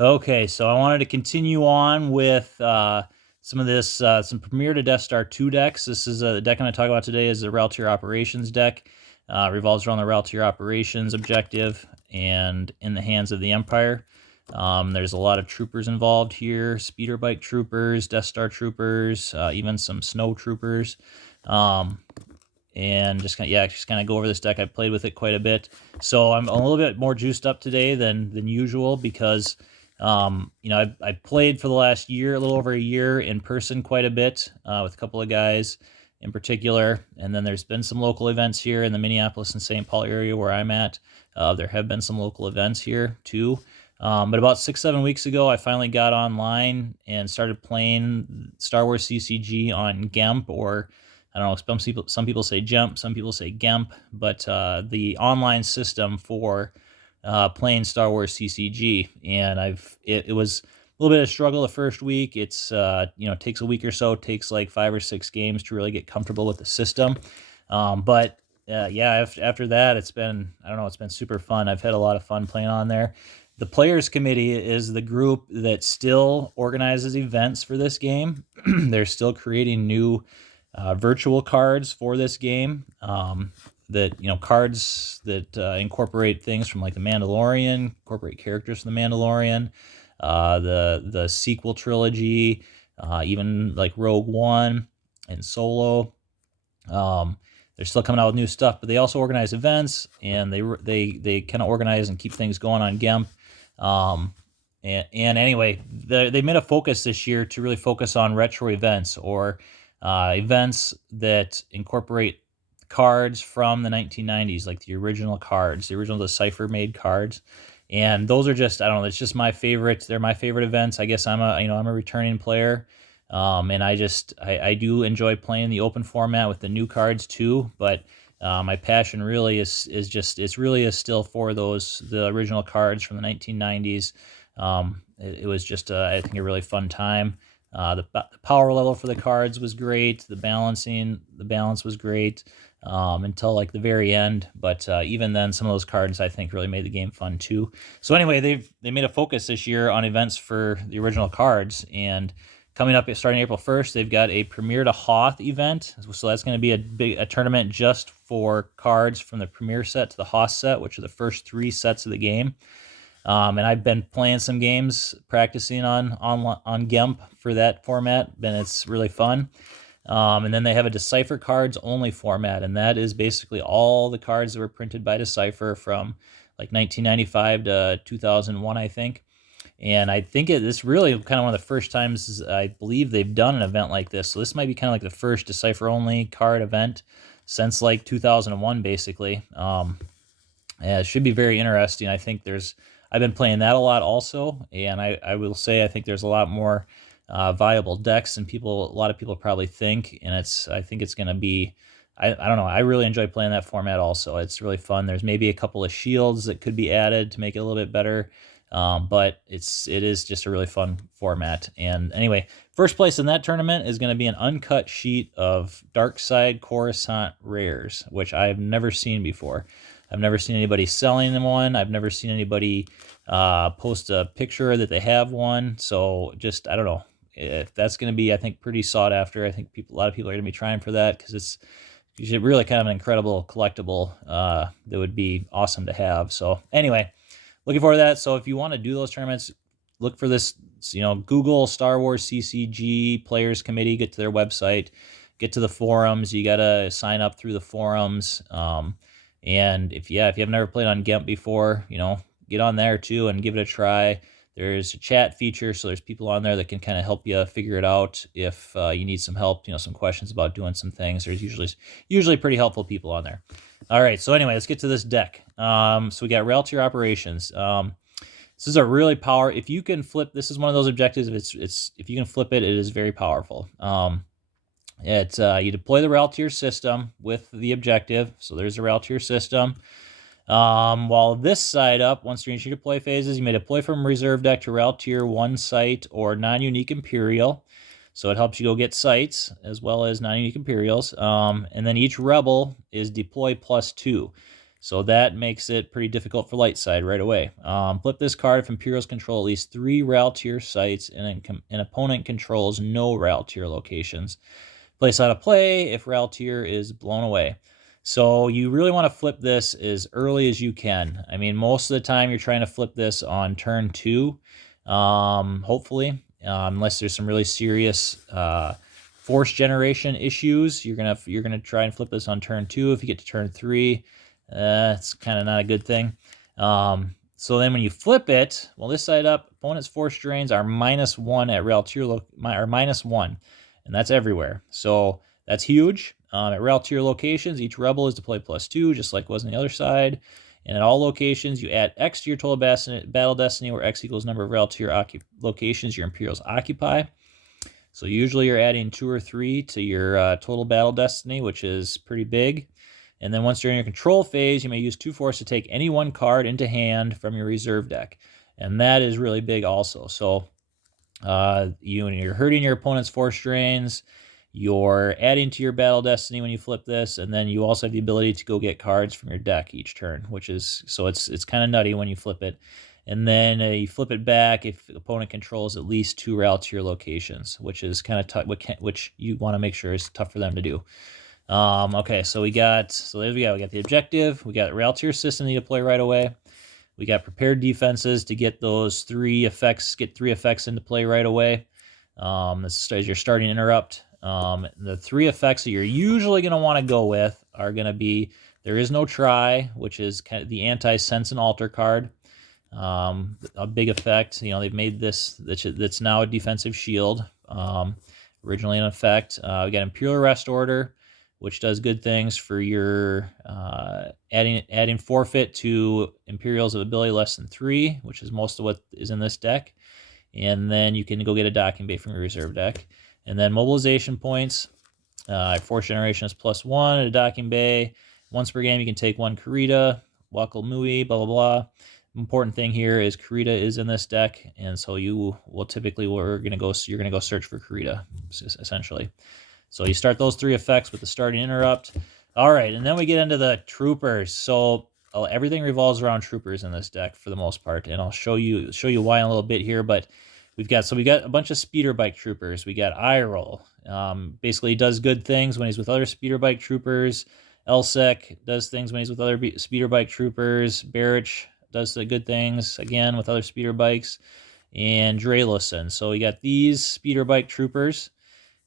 Okay, so I wanted to continue on with some Premier to Death Star 2 decks. This is the deck I'm going to talk about today is the Ralltiir Operations deck. Revolves around the Ralltiir Operations objective and in the hands of the Empire. There's a lot of troopers involved here, speeder bike troopers, Death Star troopers, even some snow troopers. And just kind of go over this deck. I played with it quite a bit, so I'm a little bit more juiced up today than usual because I played for the last year, a little over a year in person quite a bit with a couple of guys in particular, and then there's been some local events here in the Minneapolis and St. Paul area where I'm at. There have been some local events here too. But about 6-7 weeks ago, I finally got online and started playing Star Wars CCG on GEMP, or I don't know, some people say Jump, some people say GEMP, but the online system for playing Star Wars CCG. And it was a little bit of a struggle the first week. It's takes a week or so, takes like 5 or 6 games to really get comfortable with the system. But after that, it's been super fun. I've had a lot of fun playing on there. The Players Committee is the group that still organizes events for this game. They're still creating new virtual cards for this game. Cards that incorporate things from like the Mandalorian, incorporate characters from the Mandalorian, the sequel trilogy, even like Rogue One and Solo. They're still coming out with new stuff, but they also organize events, and they kind of organize and keep things going on GEMP. And anyway, they made a focus this year to really focus on retro events, or events that incorporate cards from the 1990s, like the original cards, the original Decipher-made cards. And those are just, I don't know, it's just my favorite. They're my favorite events. I guess I'm a returning player. And I do enjoy playing the open format with the new cards too, but my passion really is still for the original cards from the 1990s. It was just I think a really fun time. The power level for the cards was great. The balance was great until like the very end. But even then, some of those cards I think really made the game fun too. So anyway, they made a focus this year on events for the original cards, and coming up starting April 1st, they've got a Premier to Hoth event. So that's going to be a tournament just for cards from the Premier set to the Hoth set, which are the first 3 sets of the game. And I've been playing some games, practicing on GEMP for that format, and it's really fun. And then they have a Decipher cards only format, and that is basically all the cards that were printed by Decipher from like 1995 to 2001, I think. And I think it's really kind of one of the first times I believe they've done an event like this. So this might be kind of like the first Decipher only card event since like 2001, basically. It should be very interesting. I've been playing that a lot also, and I will say I think there's a lot more viable decks than a lot of people probably think, and I think it's going to be, I don't know, I really enjoy playing that format also. It's really fun. There's maybe a couple of shields that could be added to make it a little bit better, but it is just a really fun format. And anyway, first place in that tournament is going to be an uncut sheet of Dark Side Coruscant rares, which I've never seen before. I've never seen anybody selling them one. I've never seen anybody post a picture that they have one. So just, I don't know if that's going to be, I think, pretty sought after. I think a lot of people are going to be trying for that because it's usually really kind of an incredible collectible that would be awesome to have. So anyway, looking forward to that. So if you want to do those tournaments, look for this, Google Star Wars CCG Players Committee, get to their website, get to the forums. You got to sign up through the forums. And if you've never played on GEMP before, get on there too and give it a try. There's a chat feature, so there's people on there that can kind of help you figure it out if you need some help, some questions about doing some things. There's usually pretty helpful people on there. All right, so anyway, let's get to this deck. So we got Ralltiir Operations. This is a really if you can flip, this is one of those objectives. If you can flip it, it is very powerful. You deploy the Ralltiir system with the objective. So there's a Ralltiir system. While this side up, once during your deploy phases, you may deploy from reserve deck to Ralltiir 1 site or non-unique Imperial. So it helps you go get sites as well as non-unique Imperials. And then each Rebel is deploy +2. So that makes it pretty difficult for light side right away. Flip this card if Imperials control at least 3 Ralltiir sites and an opponent controls no Ralltiir locations. Place out of play if Ralltiir is blown away. So you really want to flip this as early as you can. I mean, most of the time you're trying to flip this on turn 2, hopefully, unless there's some really serious force generation issues. You're gonna try and flip this on turn 2. If you get to turn 3, it's kind of not a good thing. So then when you flip it, well, this side up, opponent's force drains are -1 at Ralltiir or -1, and that's everywhere. So that's huge. At Ralltiir locations, each rebel is to play +2, just like it was on the other side. And at all locations, you add X to your total battle destiny, where X equals number of Ralltiir locations your Imperials occupy. So usually you're adding 2 or 3 to your total battle destiny, which is pretty big. And then once you're in your control phase, you may use 2 force to take any one card into hand from your reserve deck. And that is really big also. So you're hurting your opponent's force drains. You're adding to your battle destiny when you flip this, and then you also have the ability to go get cards from your deck each turn, which is, so it's kind of nutty when you flip it. And then you flip it back if the opponent controls at least 2 Ralltiir locations, which is kind of tough, which you want to make sure is tough for them to do. Okay, so there we go. We got the objective. We got Ralltiir system to deploy right away. We got prepared defenses to get those 3 effects, into play right away. This is your starting interrupt. The 3 effects that you're usually going to want to go with are going to be, there is no try, which is kind of the anti-sense and alter card. A big effect. They've made this that's now a defensive shield. Originally in effect. We got Imperial Arrest Order, which does good things for your adding forfeit to Imperials of ability less than 3, which is most of what is in this deck. And then you can go get a docking bay from your reserve deck. And then mobilization points. Force generation is +1 at a docking bay. Once per game, you can take 1 Kurita, Wakal Mui, blah, blah, blah. Important thing here is Kurita is in this deck, and so you will typically, you're going to go search for Kurita, essentially. So you start those 3 effects with the starting interrupt. All right, and then we get into the troopers. So everything revolves around troopers in this deck for the most part, and I'll show you why in a little bit here. But we got a bunch of speeder bike troopers. We got Iroll. Basically does good things when he's with other speeder bike troopers. Elsek does things when he's with other speeder bike troopers. Barrich does the good things again with other speeder bikes. And Drayluson. So we got these speeder bike troopers.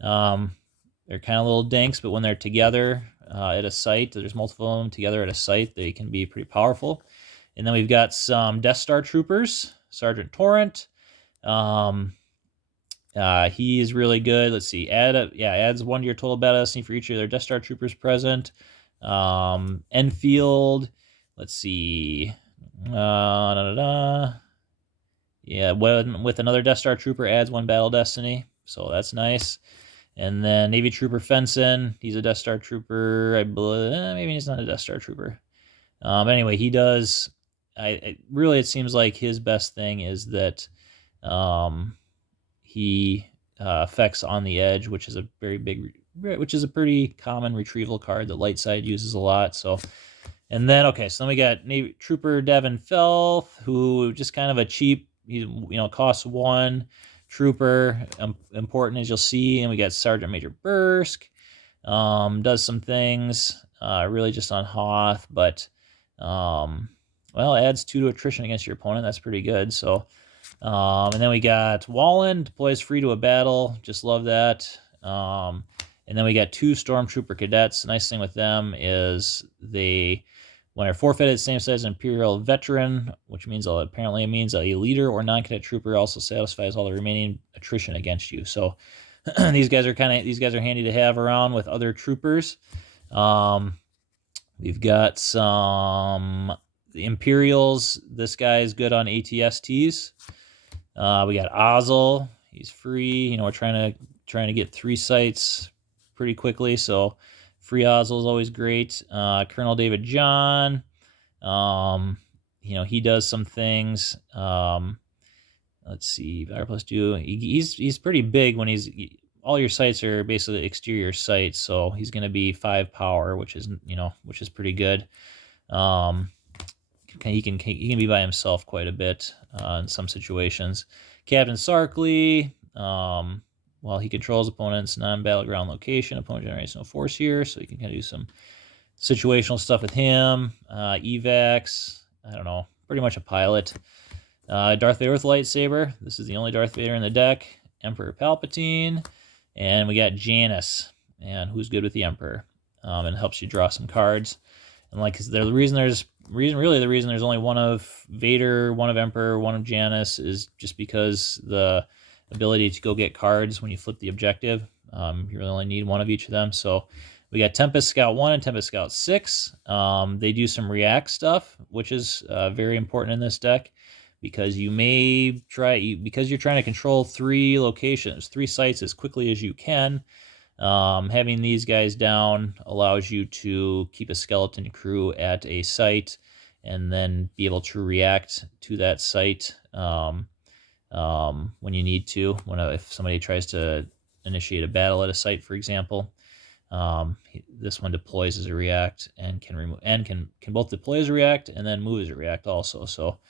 They're kind of little dinks, but when they're together at a site, there's multiple of them together at a site, they can be pretty powerful. And then we've got some Death Star troopers. Sergeant Torrent. He is really good. Let's see. Adds 1 to your total battle destiny for each of their Death Star troopers present. Enfield. Let's see. Yeah, with another Death Star trooper adds 1 battle destiny, so that's nice. And then Navy Trooper Fenson, he's a Death Star trooper. I believe maybe he's not a Death Star trooper. Anyway, he does. It seems like his best thing is that he affects on the edge, which is a pretty common retrieval card that light side uses a lot. So, and then so then we got Navy Trooper Devin Felth, who just kind of a cheap. He costs 1 trooper, important as you'll see. And we got Sergeant Major Bursk, does some things really just on Hoth, but adds 2 to attrition against your opponent. That's pretty good. So and then we got Wallen, deploys free to a battle, just love that. And then we got 2 Stormtrooper Cadets. The nice thing with them is when they're forfeited, same size as Imperial Veteran, which means apparently it means a leader or non-cadet trooper also satisfies all the remaining attrition against you. So these guys are handy to have around with other troopers. We've got some Imperials. This guy is good on ATSTs. We got Ozzel. He's free. We're trying to get 3 sites pretty quickly, so free Ozzel is always great. Colonel David John. He does some things. Let's see, Valor +2. He's pretty big when all your sites are basically exterior sites, so he's going to be 5 power, which is pretty good. Um, he can be by himself quite a bit in some situations. Captain Sarkley, while he controls opponent's non-battleground location, opponent generates no force here, so you can kind of do some situational stuff with him. Evacs, I don't know, pretty much a pilot. Darth Vader with lightsaber. This is the only Darth Vader in the deck. Emperor Palpatine, and we got Janice, and who's good with the Emperor, and helps you draw some cards. And like the reason there's only one of Vader, one of Emperor, one of Janice is just because the ability to go get cards when you flip the objective. You really only need one of each of them. So we got Tempest Scout 1 and Tempest Scout 6. They do some react stuff, which is very important in this deck because because you're trying to control 3 locations, 3 sites as quickly as you can. Having these guys down allows you to keep a skeleton crew at a site and then be able to react to that site when you need to. If somebody tries to initiate a battle at a site, for example, this one deploys as a react and can both deploy as a react and then move as a react also. So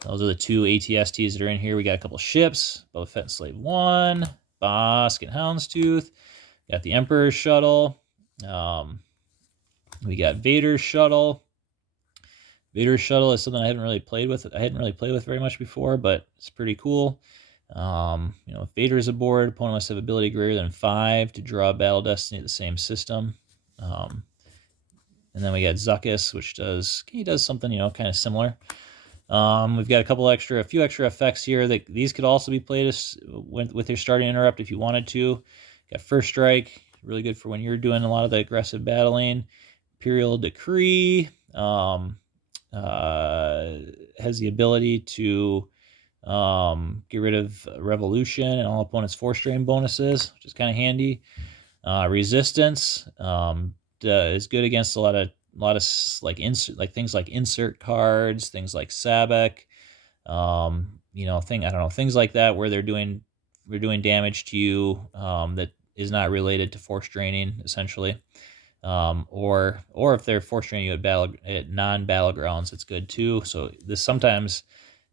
those are the 2 ATSTs that are in here. We got a couple ships, Boba Fett and Slave 1, Bosk and Houndstooth. Got the Emperor's shuttle. We got Vader's shuttle. Vader's shuttle is something I hadn't really played with very much before, but it's pretty cool. If Vader is aboard, opponent must have ability greater than 5 to draw Battle Destiny at the same system. And then we got Zuckuss, which does something kind of similar. We've got a few extra effects here that these could also be played with your starting interrupt if you wanted to. Got First Strike, really good for when you're doing a lot of the aggressive battling. Imperial Decree has the ability to get rid of Revolution and all opponents' force drain bonuses, which is kind of handy. Resistance is good against a lot of things like insert cards, things like Sabek, things like that where they're doing damage to you that is not related to force draining, essentially. Or if they're force draining you at non-battlegrounds, it's good too. So sometimes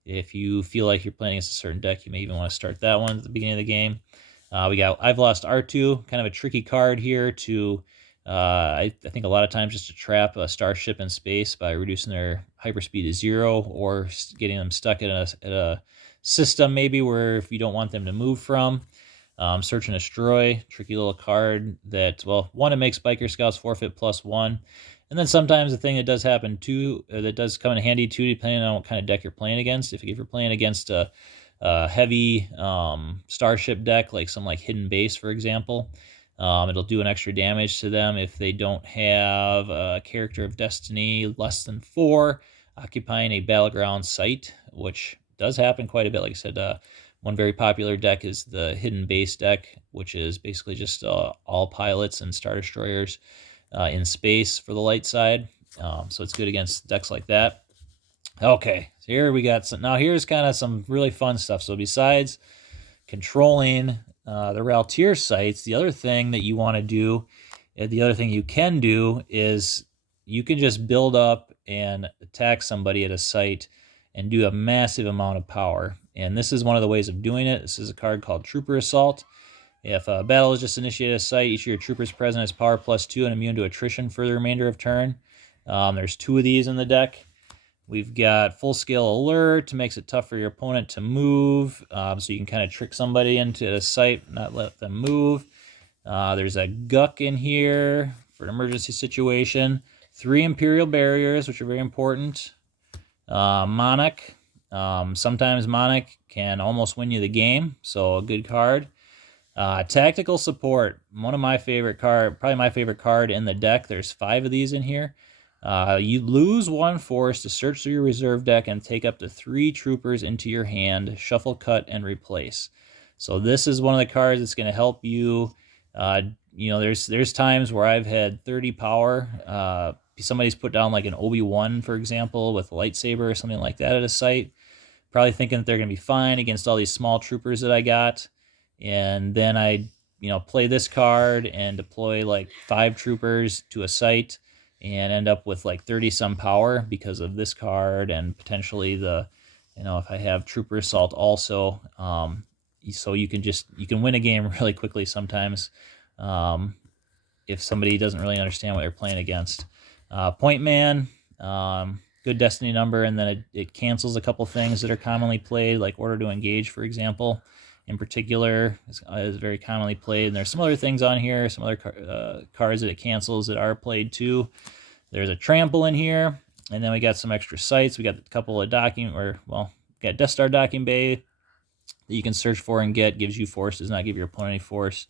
if you feel like you're playing against a certain deck, you may even want to start that one at the beginning of the game. We got I've Lost R2, kind of a tricky card here to I think a lot of times just to trap a starship in space by reducing their hyperspeed to 0 or getting them stuck at a system maybe where if you don't want them to move from. Search and Destroy, tricky little card that, one, it makes Biker Scouts forfeit +1. And then sometimes the thing that does happen too, that does come in handy too, depending on what kind of deck you're playing against. If you're playing against a heavy starship deck, like some Hidden Base, for example, it'll do an extra damage to them if they don't have a character of destiny less than 4 occupying a battleground site, which does happen quite a bit. Like I said, one very popular deck is the Hidden Base deck, which is basically just all pilots and Star Destroyers in space for the light side. So it's good against decks like that. Okay, so here we got now here's kind of some really fun stuff. So besides controlling the Ralltiir sites, the other thing that you want to do, the other thing you can do is you can just build up and attack somebody at a site and do a massive amount of power. And this is one of the ways of doing it. This is a card called Trooper Assault. If a battle is just initiated at a site, each of your troopers present has power +2 and immune to attrition for the remainder of turn. There's 2 of these in the deck. We've got Full Scale Alert, makes it tough for your opponent to move, so you can kind of trick somebody into a site, not let them move. There's a Guck in here for an emergency situation. 3 Imperial Barriers, which are very important. Monarch. Sometimes Monarch can almost win you the game, so a good card. Tactical Support, one of my favorite probably my favorite card in the deck. There's 5 of these in here. You lose 1 force to search through your reserve deck and take up to 3 troopers into your hand, shuffle, cut, and replace. So this is one of the cards that's going to help you. There's times where I've had 30 power. Somebody's put down like an Obi-Wan, for example, with a lightsaber or something like that at a site, probably thinking that they're going to be fine against all these small troopers that I got. And then I play this card and deploy like 5 troopers to a site and end up with like 30 some power because of this card, and potentially the, if I have Trooper Assault also. So you can win a game really quickly sometimes, if somebody doesn't really understand what they're playing against. Point Man, good destiny number, and then it cancels a couple things that are commonly played, like Order to Engage, for example. In particular, is very commonly played. And there's some other things on here, some other cards that it cancels that are played too. There's a Trample in here, and then we got some extra sites. We got a couple of docking, got Death Star docking bay that you can search for and get. Gives you force, does not give your opponent any force.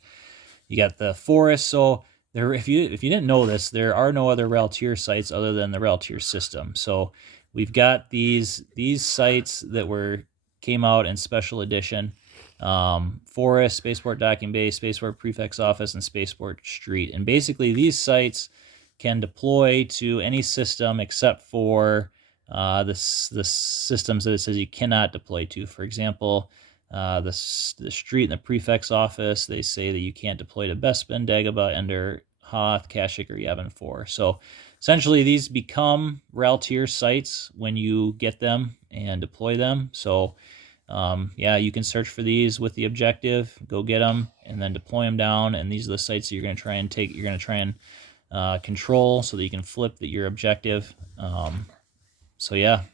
You got the forest. So there, if you didn't know this, there are no other Ralltiir sites other than the Ralltiir system. So we've got these sites that came out in special edition. Forest, Spaceport Docking Bay, Spaceport Prefect's Office, and Spaceport Street. And basically these sites can deploy to any system except for the systems that it says you cannot deploy to. For example, the street and the prefect's office, they say that you can't deploy to Bespin, Dagobah, Ender, Hoth, Kashyyyk, or Yavin 4. So essentially these become Ralltiir sites when you get them and deploy them. So yeah, you can search for these with the objective, go get them, and then deploy them down. And these are the sites that you're going to try and take. You're going to try and control so that you can flip your objective. So yeah.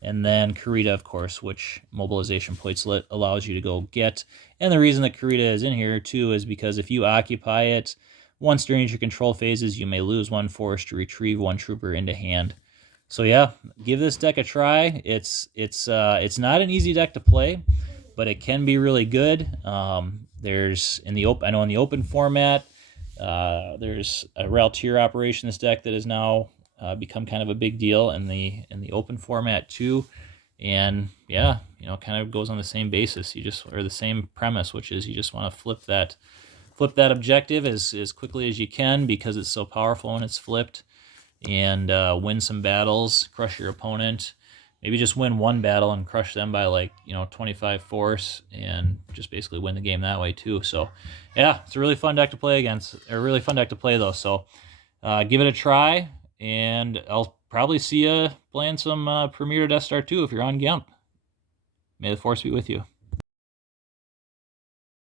And then Karita, of course, which mobilization points allows you to go get. And the reason that Karita is in here, too, is because if you occupy it once during your control phases, you may lose one force to retrieve one trooper into hand. So yeah, give this deck a try. It's not an easy deck to play, but it can be really good. There's in the open format, there's a Ralltiir Operations deck that has now become kind of a big deal in the open format too. And yeah, kind of goes on the same basis. Or the same premise, which is you just want to flip that objective as quickly as you can because it's so powerful when it's flipped, and win some battles, crush your opponent. Maybe just win one battle and crush them by 25 force, and just basically win the game that way too. So yeah, it's a really fun deck to play against, or a really fun deck to play though. So give it a try, and I'll probably see you playing some Premier Death Star 2 if you're on Gimp. May the force be with you.